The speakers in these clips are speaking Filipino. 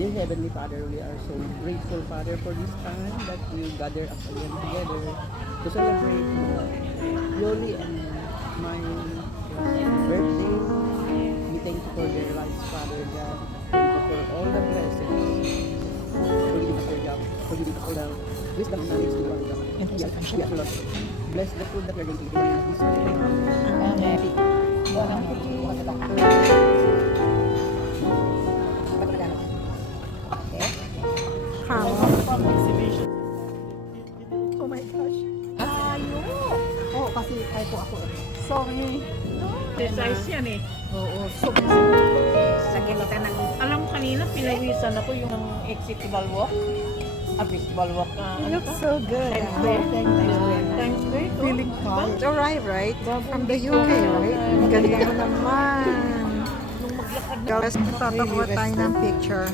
Dear Heavenly Father, we are so grateful, Father, for this time that you gather us again together to celebrate Yoli and my birthday. We thank you for their lives, Father God. Thank you for all the blessings. For giving us their job, for giving us all the wisdom and knowledge to work them. And yes, Lord. Bless the food that we're going to eat this Sunday. Oh my gosh. Ayo! Oo, kasi typo ako eh. Sorry. Exercise yan eh. Oo, so Lagyan kita ng... Alam kanina, pinawisan ako yung exitable walk. Festival walk. you look so good. Thank you. Times Square. Feeling calm. It's arrived, right? From the UK, right? Galing mo naman. Nung maglakad na... Guys, tatakuha tayo ng picture.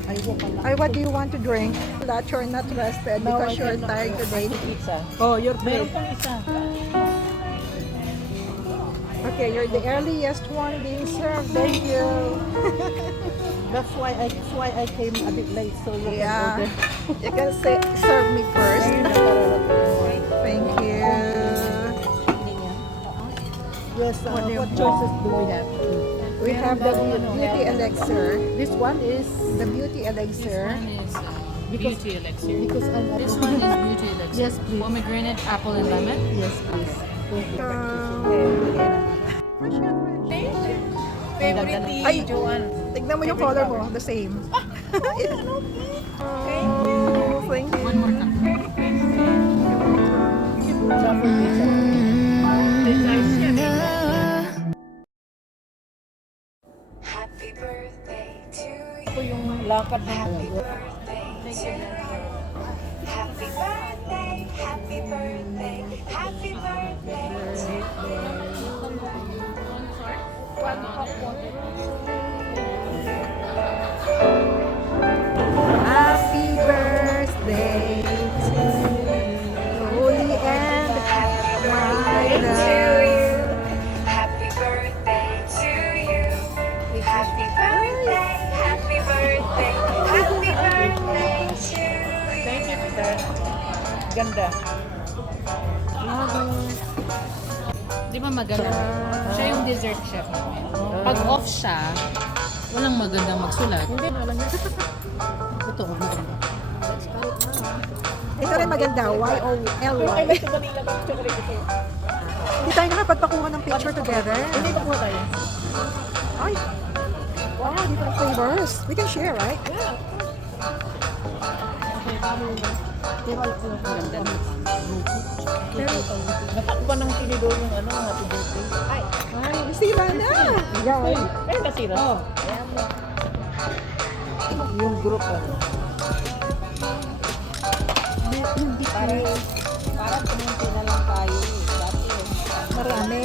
Ay, what do you want to drink? That you're not rested because you're tired today. Pizza. Oh, you're Meron great. pang isa. Okay, you're the earliest one being served. Thank you. That's why I came a bit late, so you Yeah. You can say, serve me first. Thank you. Yes, what choices do we have? We have the beauty elixir. This one is The beauty elixir. This one is beauty elixir. because I'm This one is beauty elixir. Yes, please. Pomegranate, apple, and lemon. yes, please. Favorite ni Ay. Joanne. Tignan mo yung color mo, the same. Thank you. Thank you. One more cup. Exercise yan eh. Happy birthday to you. Ito yung lakad na Happy birthday to you. Happy birthday, happy birthday, happy birthday to you. Happy birthday to Holy and Birthday to Myra. you. Happy birthday to you. Happy birthday, happy birthday, happy birthday to you. Thank you, sir. Ganda. Di ba maganda? Siya yung dessert chef namin. Pag off siya, walang magandang magsulat. Hindi na lang yan. Totoo, maganda. Ito rin maganda, Y-O-L-Y. Ay, may vanilla ba? Chocolate ito. Hindi tayo nakapagpakuha ng picture together. Hindi pa kuha tayo. Ay, wow, different flavors. We can share, right? Pero, natakpan ng tinidor yung ano, happy birthday. Ay, Ay, nasira na. ay, ay, nasira. Oh. Yung group ano. Parang pumunti na lang tayo. Dati Marami.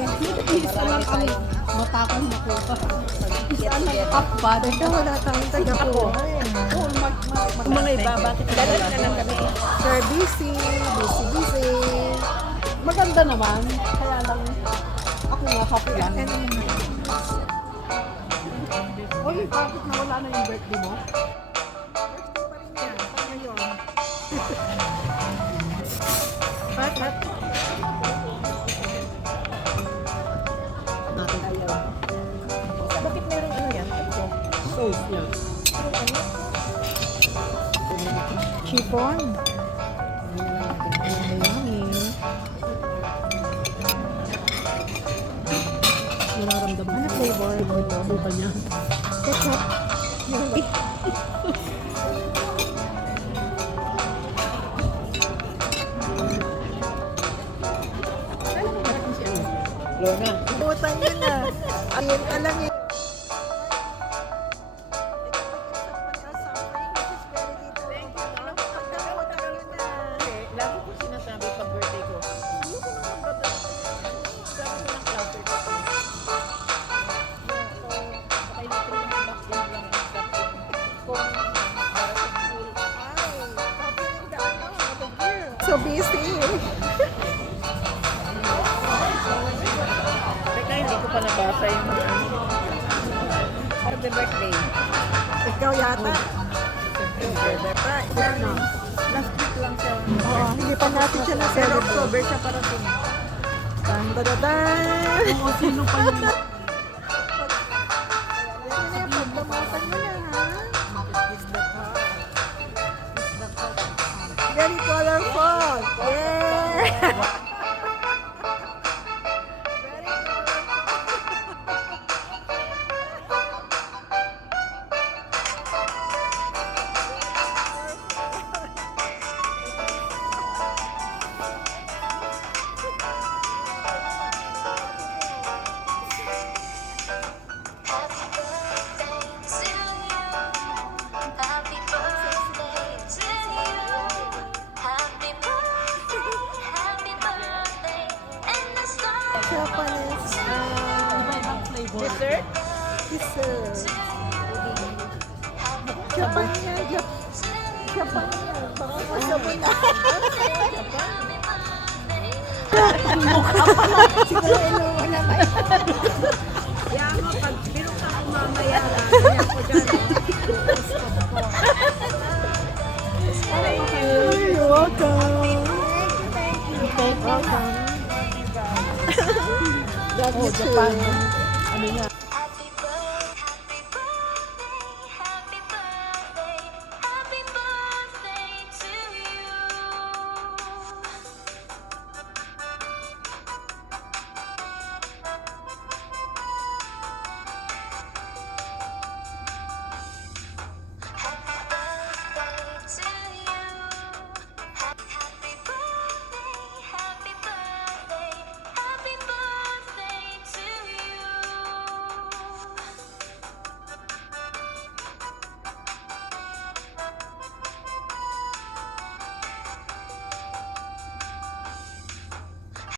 Isa lang ang matakong makuha. Isa lang Kapad. Teka, wala tayong taga-kuha. Kung mga iba, bakit dalawa na lang kami? Sir, busy. Busy. Maganda naman. Kaya lang ako nga happy lang. Ano naman? Oy, bakit nawala na yung birthday mo? Birthday pa rin yan. Pag ngayon. Pat. Bakit meron ano yan? Ito. Sauce niya. Chiffon. Nararamdaman. Ano flavor? Suka niya. Ketchup. Lorna. Butan yun na. Ayun ka lang yun. Lagi ko sinasabi pag birthday ko. Hindi ko naman ba sabi ko ng cluster ko. Patay na ko yung box lang lang. Kung para sa school. So busy. Teka, hindi ko pa nabasa yung happy birthday. Ikaw yata. Last week lang siya. Oo, hindi pa natin siya Pero na-celebrate. October siya parating. Tan, da, da, da. Oo, sino pa yung... Yan na yung pagdamutan mo na, ha? Very colorful. Yeah! Happy birthday to you. Happy birthday to you. Happy birthday, and the stars. Japanese Iba-ibang flavor. Dessert? dessert. Japan yan, Japan yan. Baka masabon na. Siguro inuwa naman. Kaya nga, pag binuksan ko mamaya, ganyan ko dyan. You're welcome. Thank you. Welcome. Love you too.